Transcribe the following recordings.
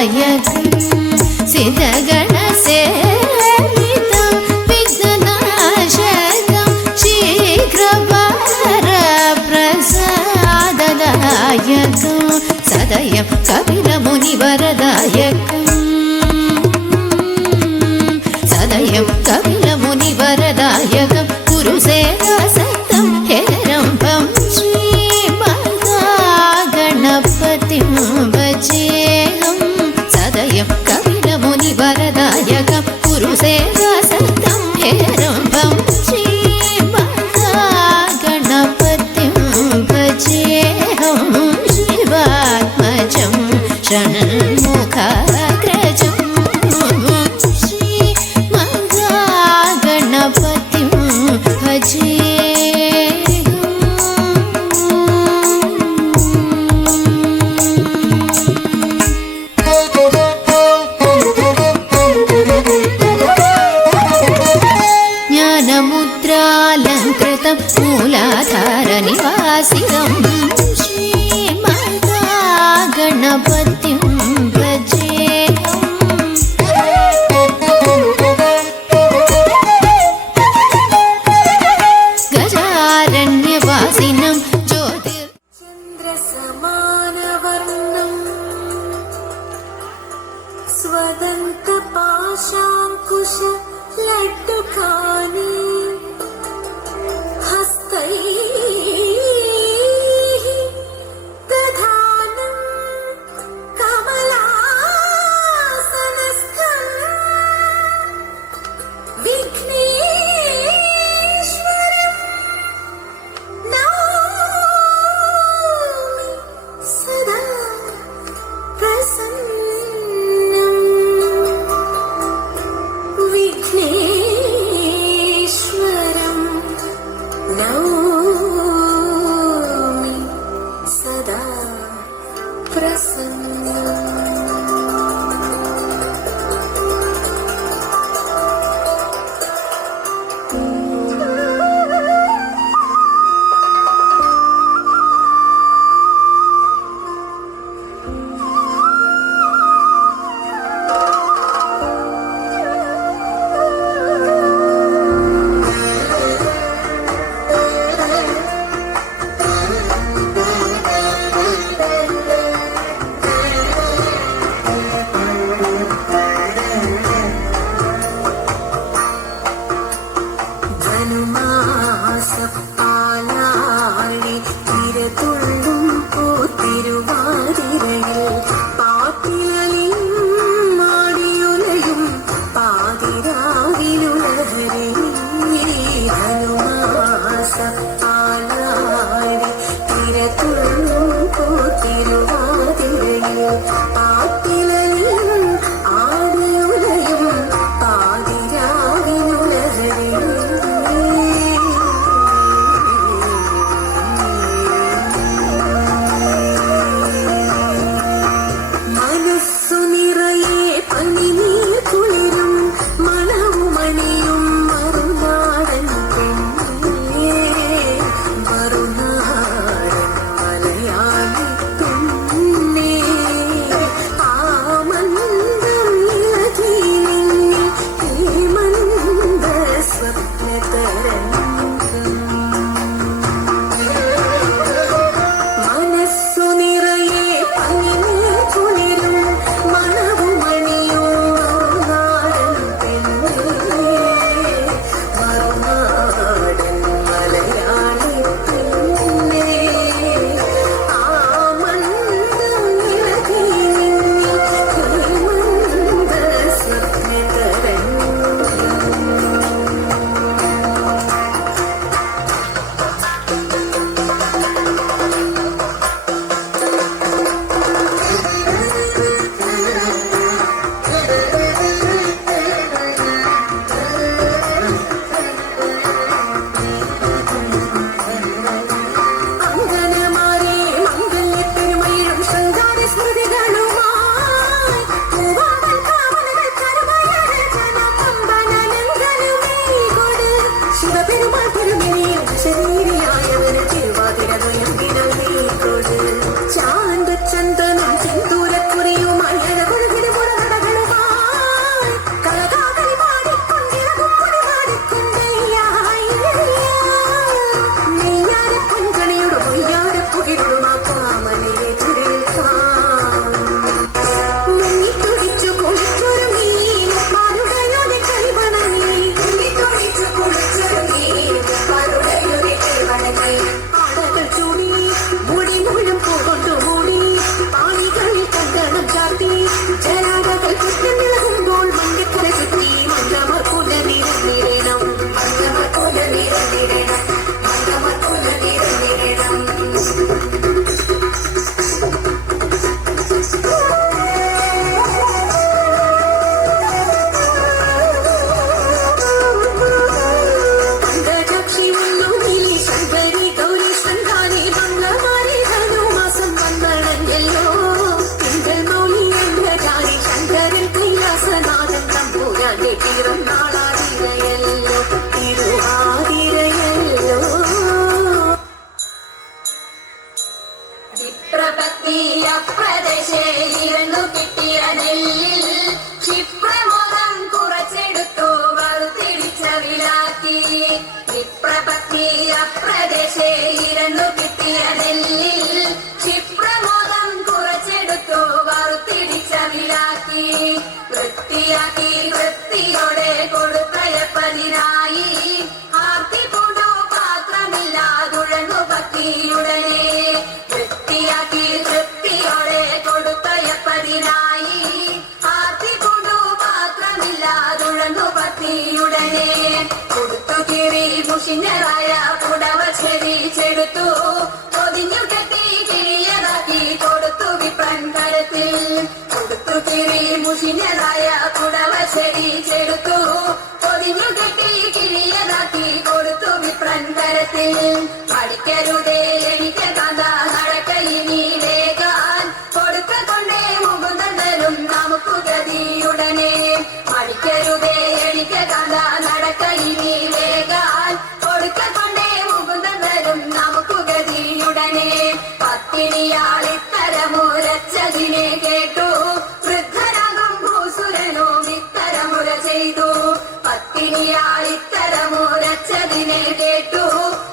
सिद्धगणसेवितं विघ्ननाशकं शीघ्रवरप्रसाददायकं सदयं कपिलमुनिवरदायकं सदयं कपिलमुनिवरदायकं गुरुसेवासक्तं हेरम्भं श्रीमहागणपतिं भजेऽहं सदयं कपिलमुनिवरदायकं गुरुसेवासक्तं हेरम्भं श्रीमहागणपतिं भजेऽहं शिवात्मजं षण्मुखाग्रजं श्रीमहागणपतिं भजे। ज्ञानमुद्रालङ्कृतं मूलाधारनिवासितं श्रीमहागणपतिं भजेऽहं गजारण्यवासिनं ज्योतिर्चन्द्रसमानवर्णं स्वदन्तपाशाङ्कुश लड्डुकानि हस्तैः दधानं कमलासनस्थं विघ्नेश्वरं नौमि सदा प्रसन्नं विघ्नेश्वरं नौमि सदा प्रसन्नम्। ധനുമാസപ്പാലാഴി തിരതുള്ളും പൂത്തിരുവാതിരയിൽ പാട്ടിലലിയും മാടിയുലയും പാതിരാവിലുലഹരി ധനുമാസപ്പാലാഴി തിരതുള്ളും പൂത്തിരുവാതിരയിൽ പാട്ടിലലിയും ആടിയുലയും പാതിരാവിലുലഹരി മലയാളി പെണ്ണേ പിറന്നാളാതിരയല്ലോ തിരുവാതിരയല്ലോ പ്രദേശേ ഇരുന്നു കിട്ടിയ നെല്ലിൽ ക്ഷിപ്രമോദം കുറച്ചെടുത്തു വറുത്തിടിച്ച വിലാക്കി പ്രദേശേ ഇരുന്നു കിട്ടിയ നെല്ലിൽ ക്ഷിപ്രമോദം കുറച്ചെടുത്തു വറുത്തിടിച്ച വിലാക്കി വൃത്തിയാക്കി വൃത്തിയോടെ കൊടുത്തയപ്പതിനായി ആർത്തി പൂണ്ടു പാത്രമില്ലാതുഴങ്ങു ഭക്തിയുടനെ വൃത്തിയാക്കി തൃപ്തിയോടെ കൊടുത്തയപ്പതിനായി ആർത്തി പൂണ്ടു പാത്രമില്ലാതുഴങ്ങു ഭക്തിയുടനെ കൊടുത്തു കിറി മുഷിഞ്ഞതായ പുടവ ചെരിച്ചെടുത്തു പൊതിഞ്ഞു കെട്ടി കിരിയതാക്കി കൊടുത്തു വിപ്രൻ കരത്തിൽ കൊടുത്തു കിറി മുഷിഞ്ഞതായ പുടവ ചെരിച്ചെടുത്തു പൊതിഞ്ഞു കെട്ടി കിരിയതാക്കി കൊടുത്തു വിപ്രൻ കരത്തിൽ പഠിക്കരുതേ എനിക്ക് കഥ നടക്കയിനി വേഗാൻ കൊടുക്ക കൊണ്ടേ മുകുന്ദനും നമുക്ക് ഗതിയുടനെ പഠിക്കരുതേ എനിക്ക് കഥ നടക്കയിനി വേഗാൻ കൊടുക്ക കൊണ്ടേ മുകുന്ദനും നമുക്ക് ഗതിയുടനെ പത്തിനിയാളിത്തരമുരച്ചതിനെ കേട്ടു വൃദ്ധരാകും ഭൂസുരനും ഇത്തരമുര ചെയ്തു പത്തിനിയാളിത്തരമുരച്ചതിനെ കേട്ടു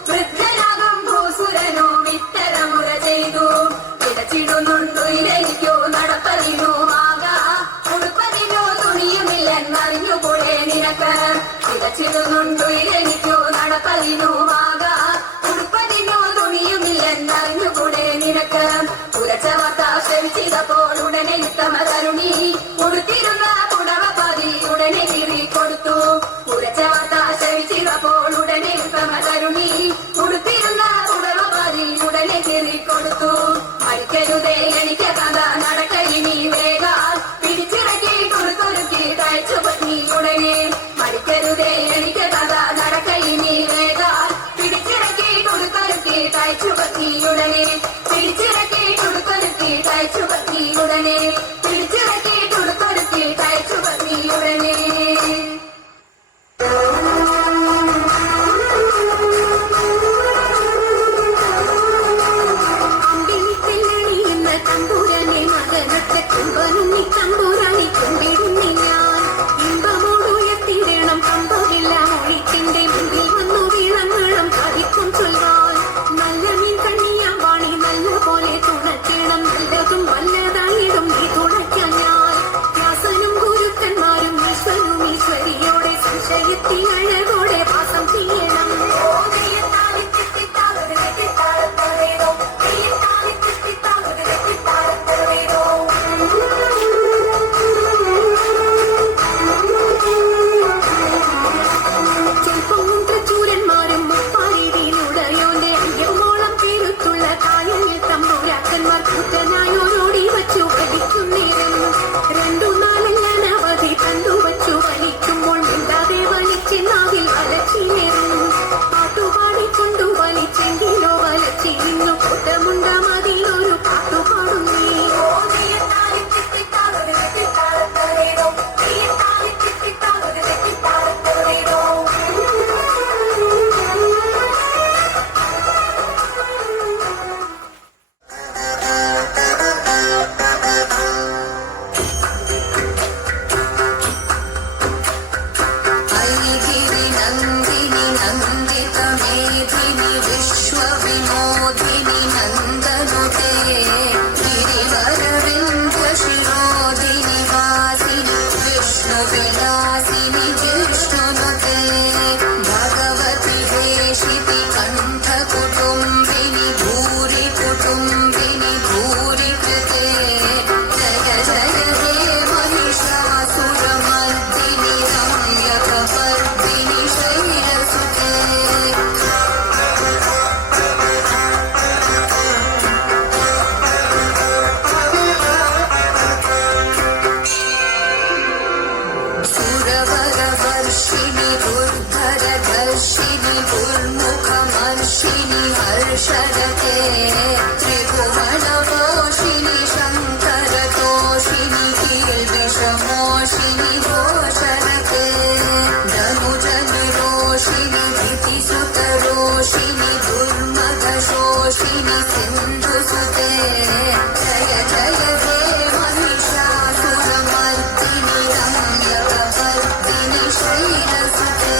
വൃദ്ധരാകും ഭൂസുരനും ഇത്തരമുര ചെയ്തു ഇടച്ചിടുന്നുണ്ടു ഇരയ്ക്കോ നടപ്പതിനുമാകാ ഉടുപ്പതിനോ തുണിയുമില്ലെന്നറിഞ്ഞുകൂടെ നിനക്ക് ഇടച്ചിടുന്നുണ്ടു ഇരയ്ക്കോ നടപ്പതിനുമാകാ ഉടുപ്പതിനോ തുണിയുമില്ലെന്നറിഞ്ഞുകൂടെ നിനക്ക് ഉരച്ച വാർത്ത ശ്രമിച്ചപ്പോൾ ഉടനെ ഉത്തമ തരുണി ഉടുത്തിരുന്ന പുടവ പതി ഉടനെ കീറി കൊടുത്തു ഉരച്ച വാർത്ത ശ്രമിച്ചപ്പോൾ ഉടനെ ഉത്തമ തരുണി ഉടുത്തിരുന്ന പുടവ പതി ഉടനെ കീറി കൊടുത്തു മരിക്കരുതേ എനിക്ക് കഥ നടക്കയിനി വേഗം പിടിച്ചിറക്കി കൊടുത്തൊരുക്കി തയ്ച്ചു പത്നി ഉടനെ മരിക്കരുതേ എനിക്ക് കഥ നടക്കയിനി വേഗം പിടിച്ചിറക്കി കൊടുത്തൊരുക്കി തയ്ച്ചു പത്നി ഉടനെ പിടിച്ചിറക്കി കൊടുത്തൊരുക്കി തയ്ച്ചു പത്നി ഉടനെ പിടിച്ചിറക്കി കൊടുത്തൊരുക്കി തയ്ച്ചു പത്നി ഉടനെ തമ്പുരനെ മകനത്തെ കുമ്പനുണ്ണി തമ്പുരാണി കുമ്പിടുന്നി ഞാൻ ഇമ്പമോടുയർത്തിടണം കമ്പകില്ല മൊഴിക്കിന്റെ മുമ്പിൽ വന്നു വീണങ്ങളും കവിക്കും ചൊല്ലുവാൻ നല്ല മീൻ കണ്ണിയാൻ വാണി നല്ല പോലെ തുണയ്ക്കണം നല്ലതും വല്ലതായിടും നീ തുണ ജയ ജയ ഹേ महिषासुरमर्दिनि रम्यकपर्दिनि शैलसुते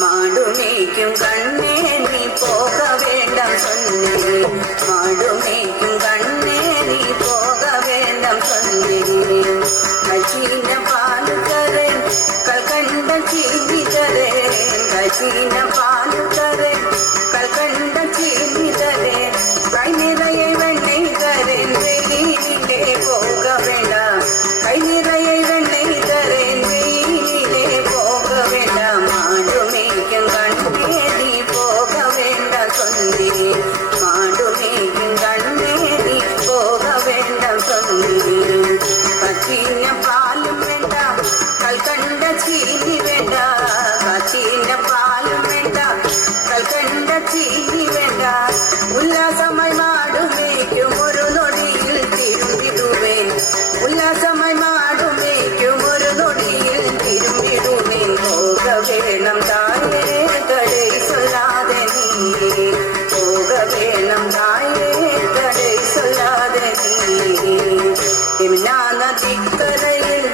மாடுமேய்க்கும் கண்ணே நீ போக வேண்டாம் சொன்னேன் மாடுமேய்க்கும் கண்ணே நீ போக வேண்டாம் சொன்னேன் கச்சீன பால் தரேன் கல்கண்ட சீனி தரேன் கச்சீன பால் தரேன் கல்கண்ட சீனி தரேன் கை நிறைய வெண்ணெய் தரேன் வெயிலே போக வேண்டாம் கை நிறைய வெண்ணெய் தரேன் வெயிலே போக வேண்டாம் மாடுமேய்க்கும் கண்ணே நீ போக வேண்டாம் சொன்னேன் மாடுமேய்க்கும் கண்ணே நீ போக வேண்டாம் சொன்னேன் கச்சீன பாலும் வேண்டாம் கல்கண்ட சீனி வேண்டாம் கச்சீன பாலும் வேண்டாம் கல்கண்ட சீனி வேண்டாம் உல்லாசமாய் மாடுமேய்க்கும் ஒரு நொடியில் திரும்பிடுவேன் உல்லாசமாய் மாடுமேய்க்கும் ஒரு நொடியில் திரும்பிடுவேன் போக வேணும் தாயே கடை சொல்லாதே நீ போக வேணும் தாயே கடை சொல்லாதே நீ நதிக்கரையில்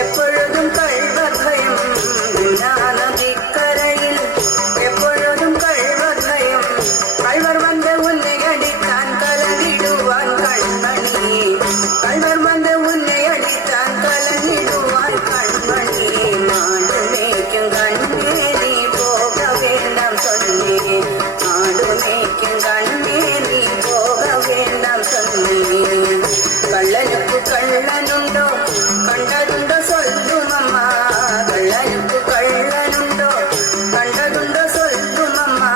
எப்பொழுதும் கள்வர் பயம் நதிக்கரையில் எப்பொழுதும் கள்வர் பயம் கள்வர் வந்து உன்னை அடித்தான் கலங்கிடுவான் கண்மணி கள்வர் வந்து உன்னை அடித்தான் கலங்கிடுவான் கண்மணி மாடு மேய்க்கும் கண்ணே நீ போக வேண்டாம் சொன்னேன் மாடு மேய்க்கும் கண்ணே நீ போக வேண்டாம் சொன்னேன் கள்ளனுக்கு கள்ளனுண்டோ கண்டதுண்டோ சொல்லும் அம்மா கள்ளனுக்கு கள்ளனுண்டோ கண்டதுண்டோ சொல்லும் அம்மா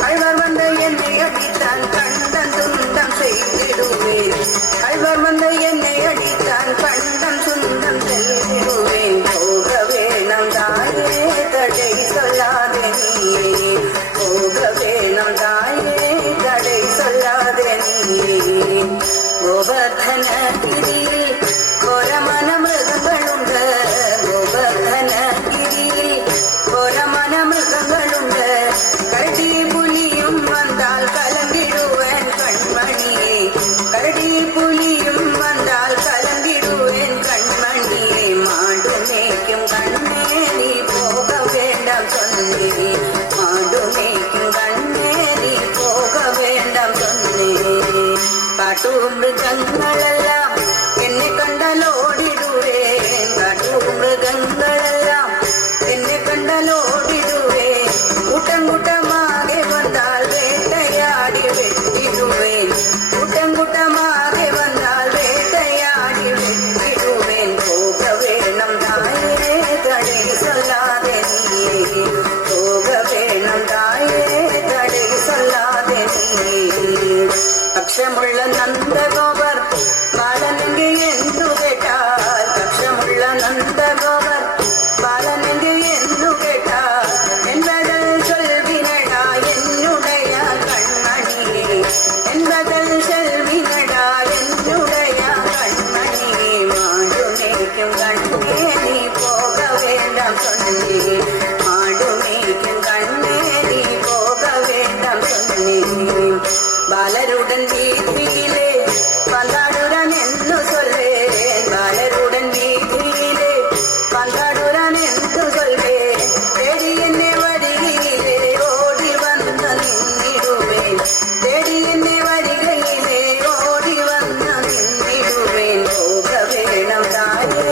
கள்வர் வந்து என்னை அடித்தான் கண்டம் துண்டம் செய்திடுவேன் கள்வர் வந்து என்னை அடித்தான் கண்டம் துண்டம் செய்திடுவேன் போக வேணும் தாயே தடை சொல்லாதே நீயே போக வேணும் தாயே தடை சொல்லாதே நீயே ഗോവർദ്ധനഗിരിയിൽ ഘോരമന മൃഗങ്ങളുണ്ട് ഗോവർദ്ധനഗിരിയിൽ ഘോരമന മൃഗങ്ങളുണ്ട് കരടി പുലിയും വന്നാൽ കലങ്കിടുവൻ കൺമണിയെ കരടി പുലിയും വന്നാൽ കലങ്കിടുവൻ കൺമണിയെ മാടുമേക്കും കണ്ണേ നീ പോക വേണ്ടാം சொன்னே മാടുമേക്കും കണ്ണേ നീ പോക വേണ്ടാം சொன்னே കാട്ടുമൃഗങ്ങളെല്ലാം എന്നെ കണ്ടാലോടിടുവേ കാട്ടുമൃഗങ്ങളെല്ലാം എന്നെ കണ്ടാലോടിടുവേ കൂട്ടം കൂട്ടമാകെ വന്നാൽ വേട്ടയാടി വെട്ടിടുവേൻ കൂട്ടം കൂട്ടമാകെ വന്നാൽ വേട്ടയാടി വെട്ടിടുവേൻ പോക വേണം തായേ തടை சொல்லாதே നീയേ പോക വേണം തായേ തടை சொல்லாதே നീയേ പക്ഷമുള്ള നന്ദഗോപർ ബാലനെങ്കിൽ എന്തു കേട്ടാൽ പക്ഷമുള്ള നന്ദഗോപർ ബാലനെങ്കിൽ എന്തു കേട്ടാൽ என்பதல் சொல்வினடா என்னுடைய கண்மணியே என்பதல் சொல்வினடா என்னுடைய கண்மணியே மாடுமேய்க்கும் கண்ணே நீ போக வேண்டாம் சொன்னேன் மாடுமேய்க்கும் கண்ணே நீ போக வேண்டாம் சொன்னேன் ബാലരുടൻ വീതിയിലെ പന്താടുരാൻ എന്നു ചൊല്ലേ ബാലരുടൻ വീതിയിലെ പന്താടുരാൻ എന്നു ചൊല്ലേ തേടി എന്നെ വരികയിലെ ഓടി വന്ന് നിന്നിടുവേൻ തേടി എന്നെ വരികയിലെ ഓടി വന്ന് നിന്നിടുവേൻ പോക വേണം തായേ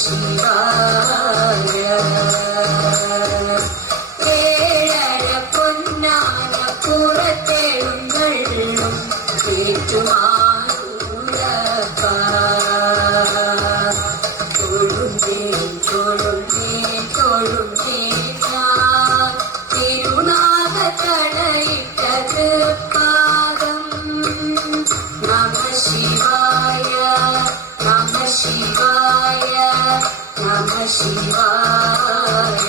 ശിവായ. ഏഴര പൊന്നാന പുറത്തെഴുന്നള്ളും ഏറ്റുമാനൂരപ്പ. തൊഴുന്നേ തൊഴുന്നേ തൊഴുന്നേ ഞാൻ തിരുനാഗത്തളയിട്ട തൃപ്പാദം. നമ ശിവായ നമ ശിവായ നമ ശിവായ.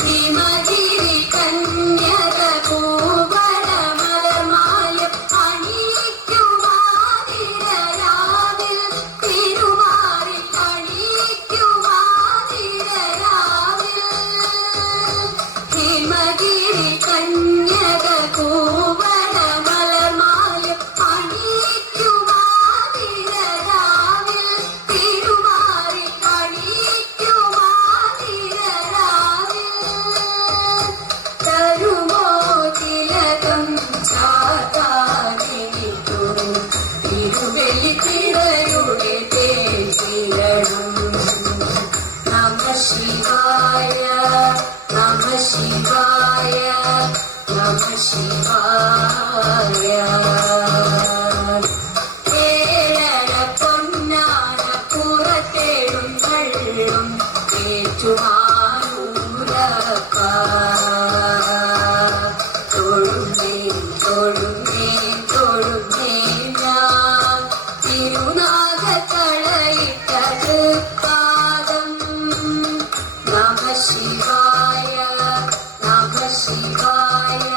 ഹിമഗിരി കന്യക പൂവനമലർമാല്യം അണിയിക്കുവാനിരരാവിൽ തിരുമാറിൽ അണിയിക്കുവാനിരരാവിൽ. ഹിമഗിരി കന്യക പൂവനമലർമാല്യം അണിയിക്കുവാനിരരാവിൽ തിരുമാറിൽ അണിയിക്കുവാനിരരാവിൽ. തരുമോ തിലകം ചാത്താനിട്ടു തിരുവെളിത്തിരയുടെ തേച്ചിരണം. നമ ശിവായ നമ ശിവായ നമ ശിവായ. ഏഴര പൊന്നാന പുറത്തെഴുന്നള്ളും ഏറ്റുമാനൂരപ്പ. തൊഴുന്നേ തൊഴുന്നേ തൊഴുന്നേ ഞാൻ തിരുനാഗത്തളയിട്ട തൃപ്പാദം. നമ ശിവായ നമ ശിവായ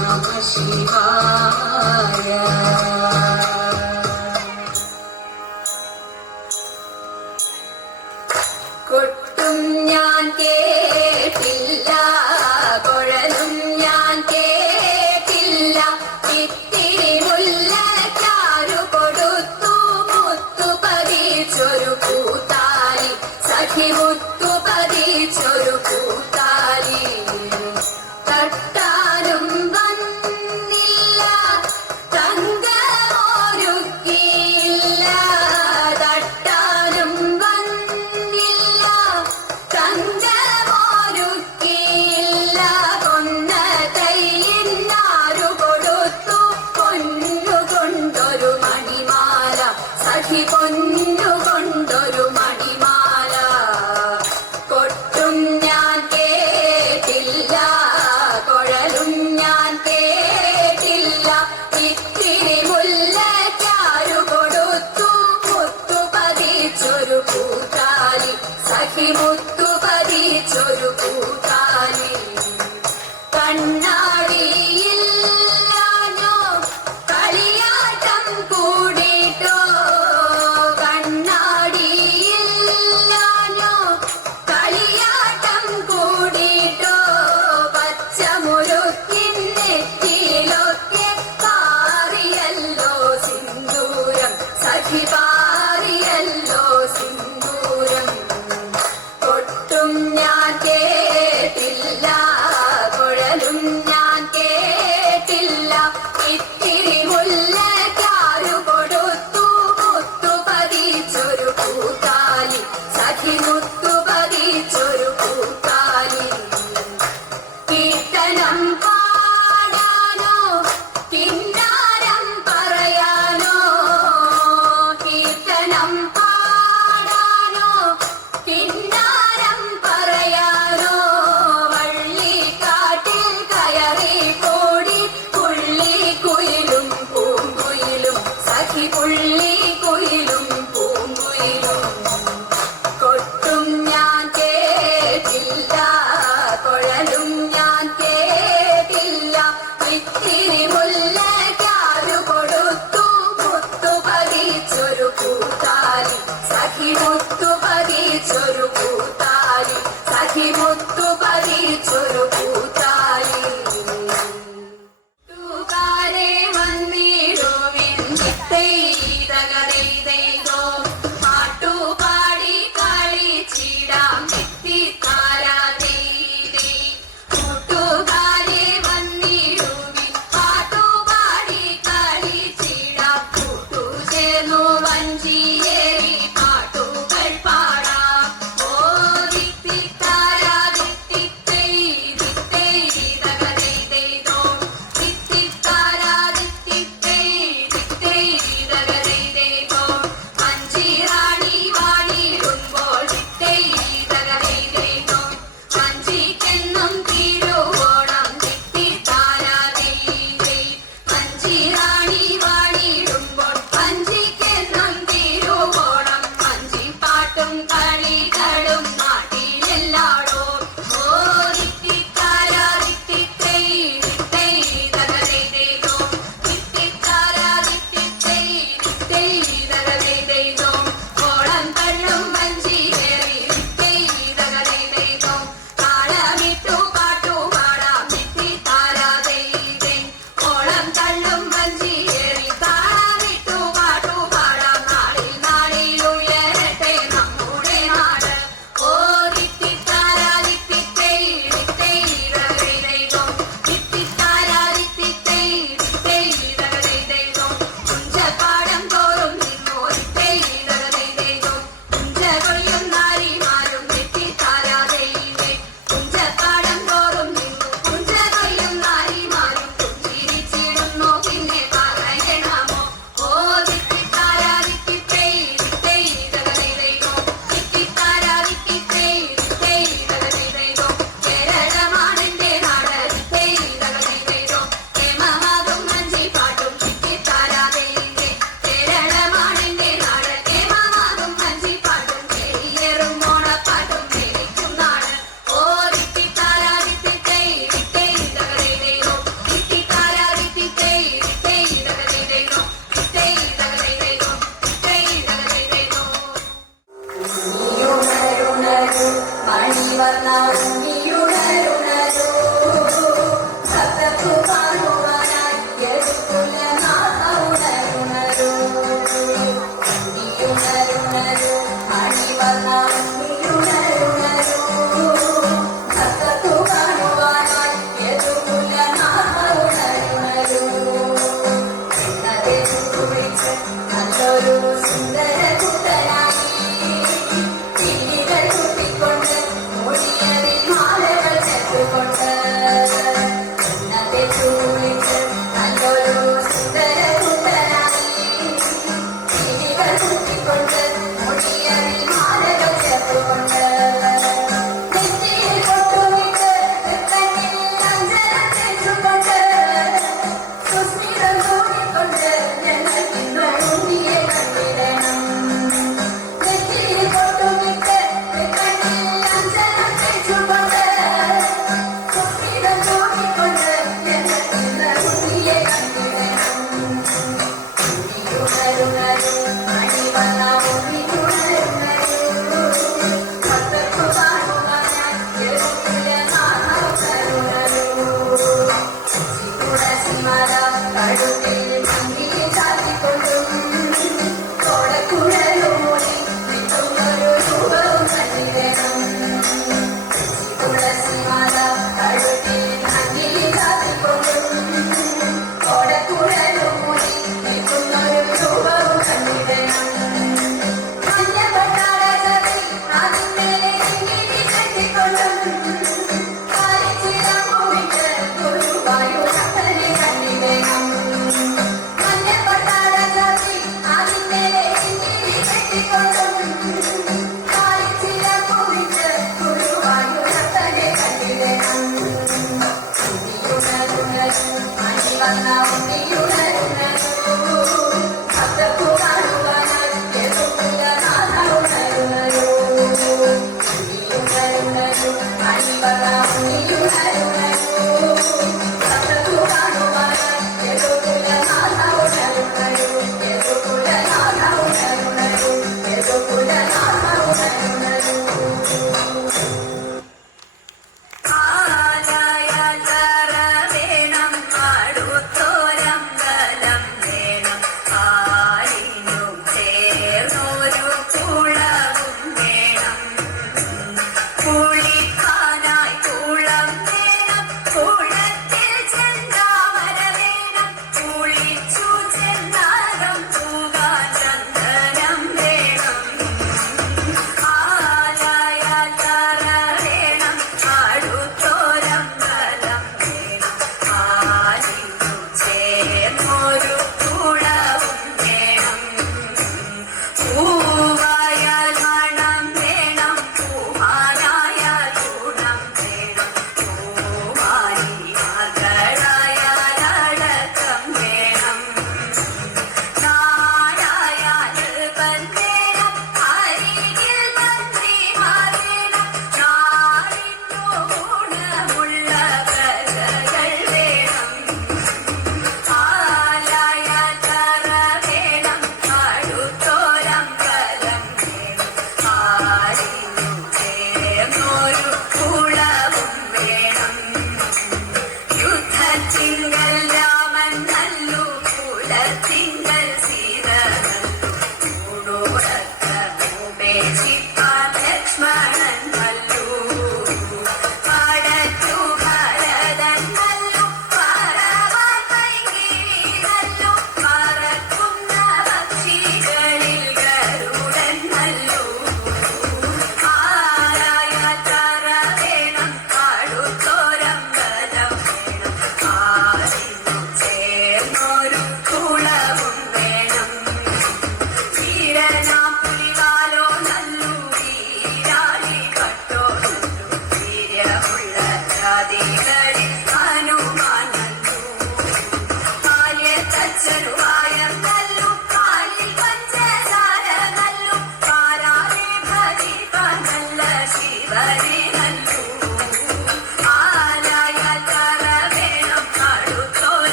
നമ ശിവായ. കൊട്ടും ഞാൻ കേട്ടില്ല കുഴലും ഞാൻ കേട്ടില്ല. ഇത്തിരി മുല്ലച്ചാരു കൊടുത്തു മുത്തു പതിച്ചൊരു പൂത്താലി സഖി മുത്തു പതിച്ചൊരു പൂത്താലി. തട്ടാനും വന്നില്ല തങ്കമൊരുക്കിയില്ല. തട്ടാനും വന്നില്ല തങ്കമൊരുക്കിയില്ല. കൊന്ന കൈയിന്നാരു കൊടുത്തു പൊന്നുകൊണ്ടൊരു മണിമാല സഖി പൊന്നുകൊണ്ടൊരു മണിമാല. കൊട്ടും ഞാൻ കേട്ടില്ല കുഴലും ഞാൻ കേട്ടില്ല. ഇത്തിരി മുല്ലച്ചാരു കൊടുത്തു മുത്തു പതിച്ചൊരു പൂത്താലി സഖി മുത്തു പതിച്ചൊരു പൂത്താലി. കണ്ണാടിയില്ലാനോ കളിയാട്ടം കൂടിട്ടോ. കണ്ണാടിയില്ലാനോ കളിയാട്ടം കൂടിട്ടോ. പച്ചമുരുക്കിൻ നെറ്റിയിലൊക്കെ പാറിയല്ലോ സിന്ദൂരം സഖി പാറിയല്ലോ സിന്ദൂരം. കൊട്ടും ഞാൻ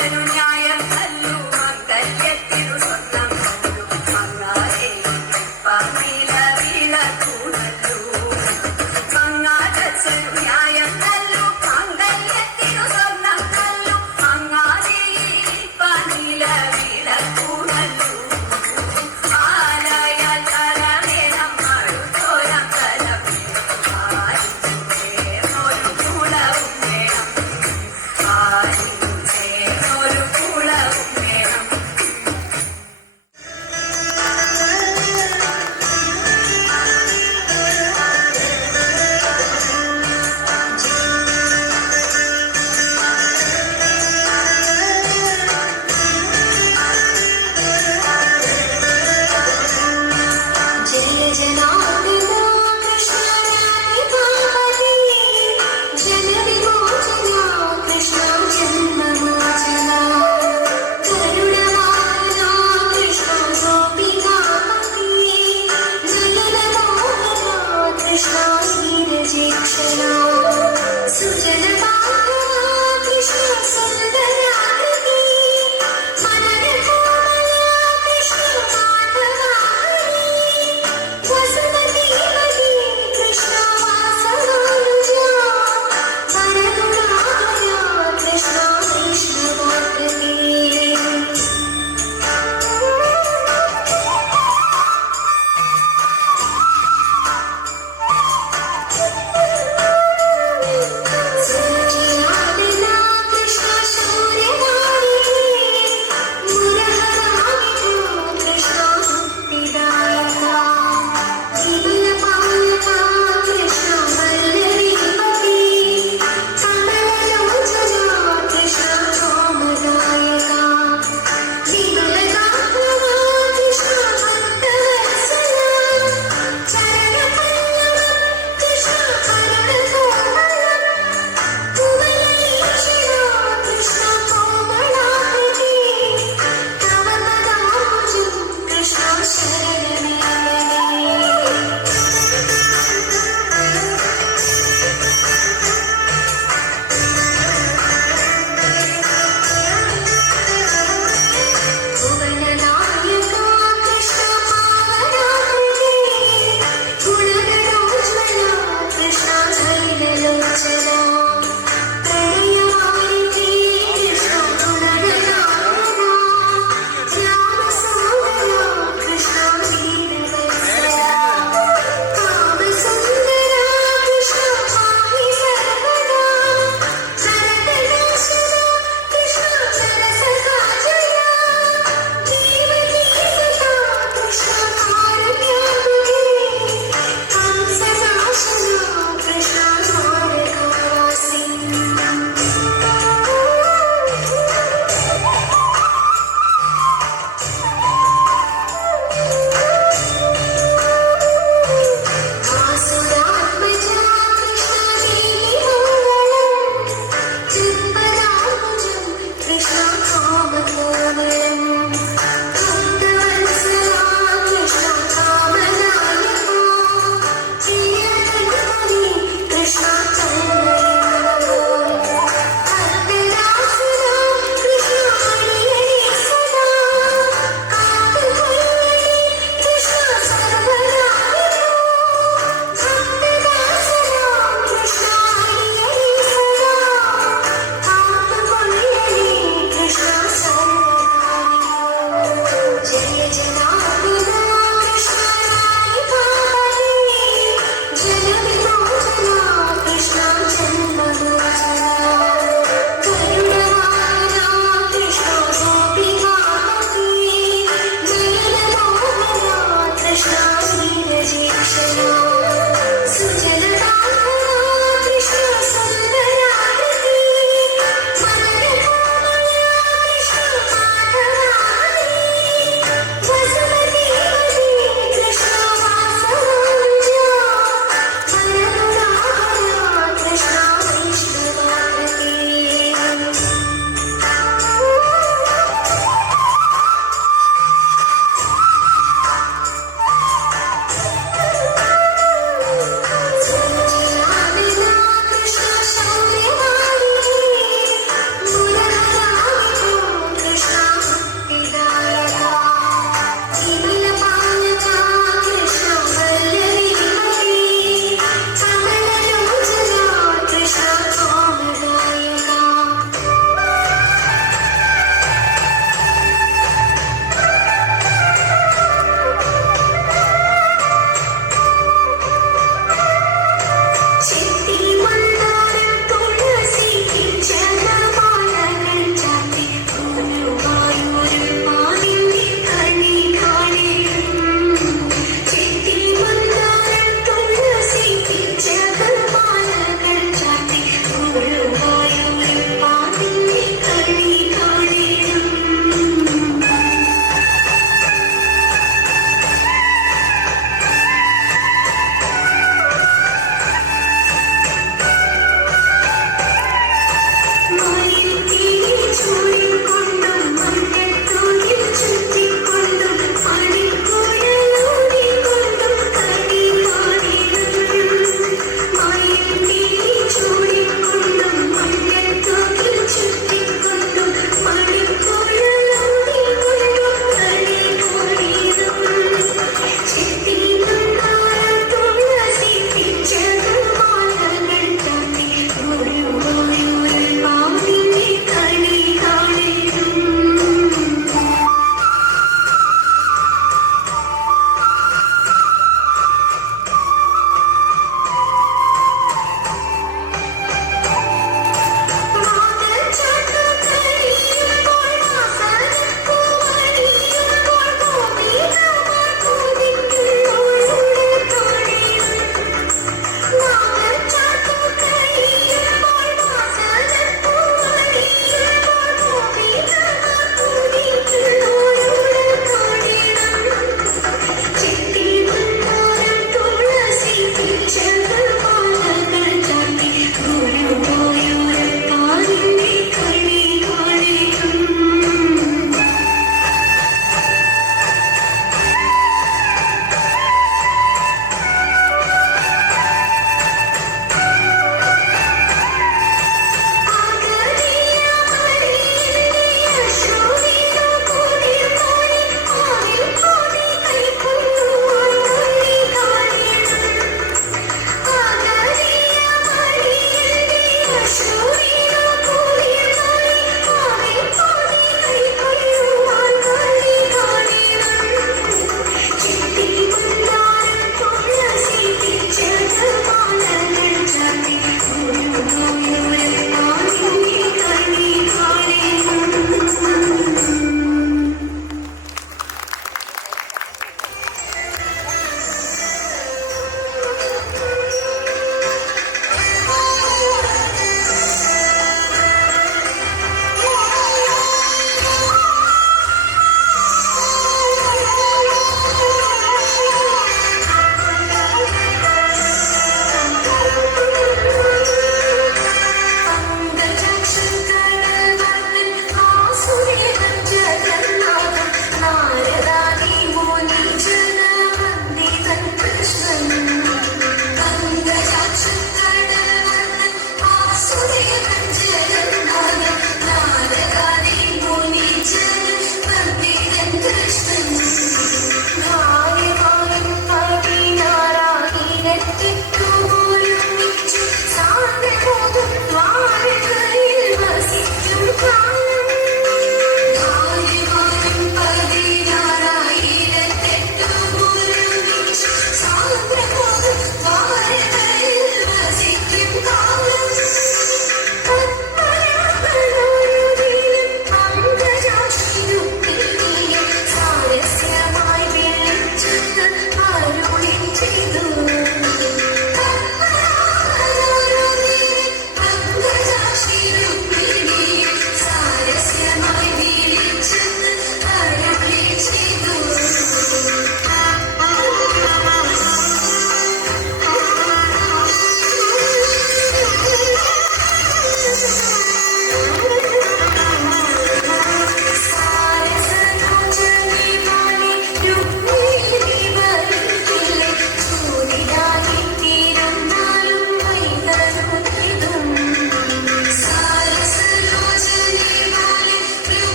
അച്ഛനു ന്യായം തല്ലു മംഗല്യത്തിനു സ്വന്തം തല്ലു മങ്ങാതെ പന്നില വിളക്കൂടല്ലു മങ്ങാതച്ഛനു ന്യായം തല്ലു മംഗല്യത്തിനു സ്വന്തം തല്ലു മങ്ങാതെ പന്നില വിളക്കൂടല്ലു ആലയാൽ തലമേണം മഴുത്തോരം തലമേണം ആരും ചേർന്നൊരു കുളവും വേണം ആരും ചേർന്നൊരു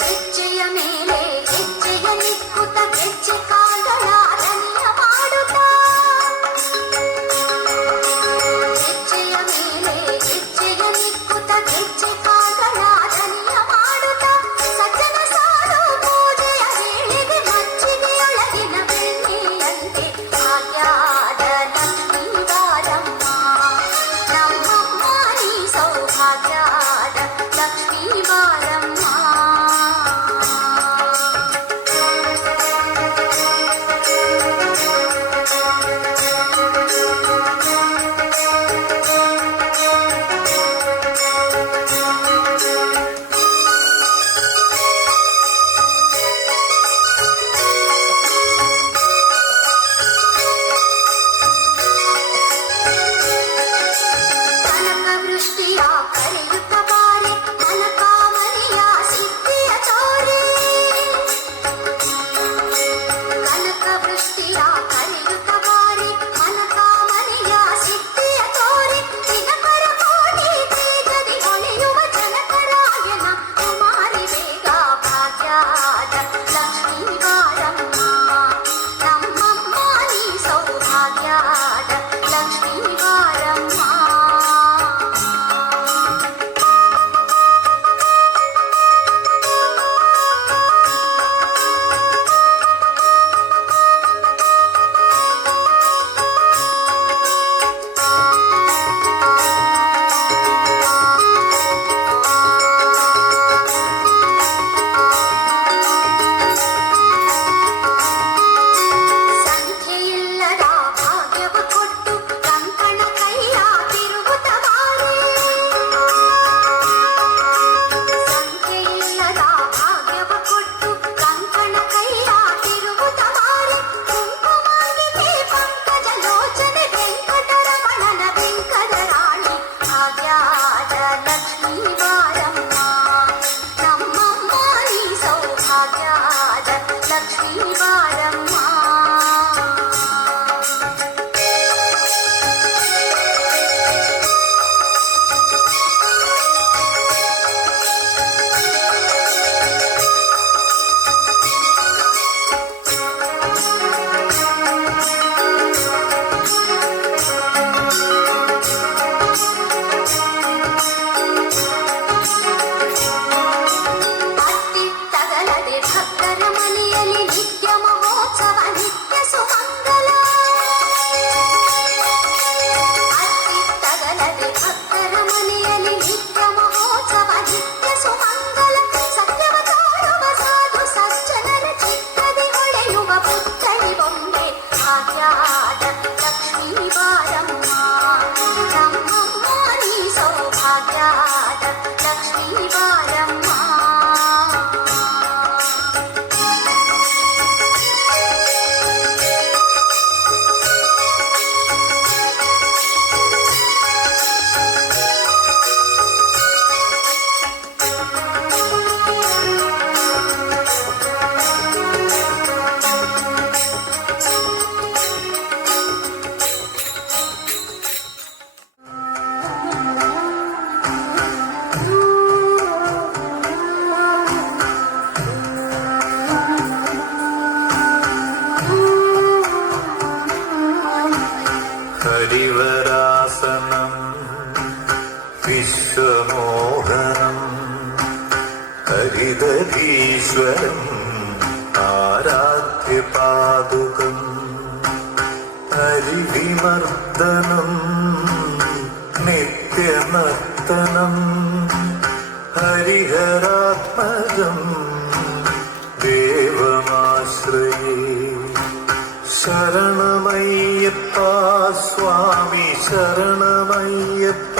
ಹೆಜ್ಜೆಯ ಮೇಲೆ ಹೆಜ್ಜೆಯ ನಿಕ್ಕುತ್ತ ಗೆಜ್ಜೆ ഹരിവരാസനം വിശ്വമോഹനം ഹരിതരീശ്വരം ആരാധ്യപാദുകം ഹരിവിമർദ്ദനം നിത്യനർത്തനം ഹരിഹരാത്മജം ദേവമാശ്രയേ ശരണമയ്യപ്പ സ്വാമി ശരണമയ്യപ്പ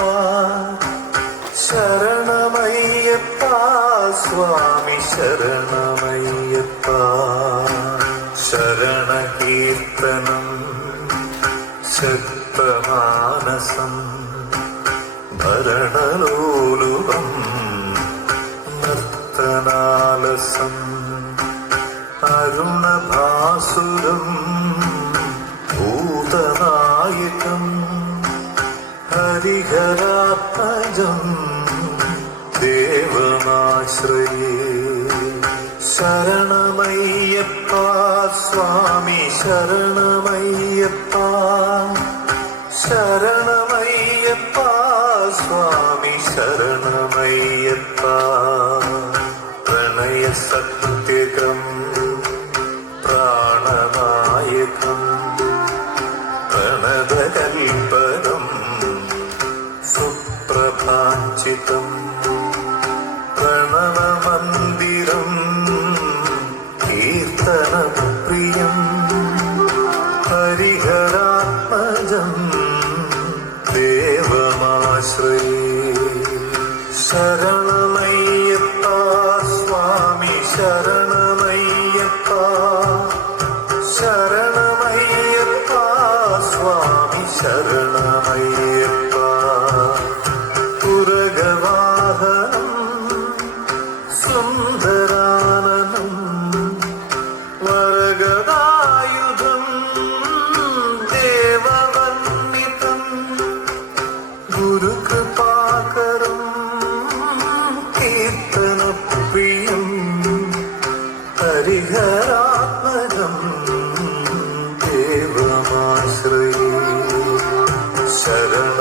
ശരണമയ്യപ്പ സ്വാമി ശരണമയ്യപ്പ ശരണകീർത്തനം ശക്തമാനസം ഭരണലോലുപം നർത്തനാലസം അരുണഭാസുരം ഭൂതനായകം ഹരിഹരാത്മജം ദേവമാശ്രയേ ശരണമയ്യപ്പ സ്വാമി ശരണമയ്യപ്പ ശരണമയ്യപ്പ സ്വാമി ശരണമയ്യപ്പ പ്രണയസത്യകം പ്രാണനായകം പ്രണതകൽപകം സുപ്രഭാഞ്ചിതം പ്രണവമന്ദിരം കീർത്തനപ്രിയം ഹരിഹരാത്മജം ദേവമാശ്രയേ ശരണമയ്യപ്പ സ്വാമി ശരണമയ്യപ്പ ശരണമയ്യപ്പ സ്വാമി ശരണമയ്യപ്പ ഗുരുകൃപാകരം കീർത്തനപ്രിയം ഹരിഹരാത്മജം ദേവമാശ്രയേ ശരണ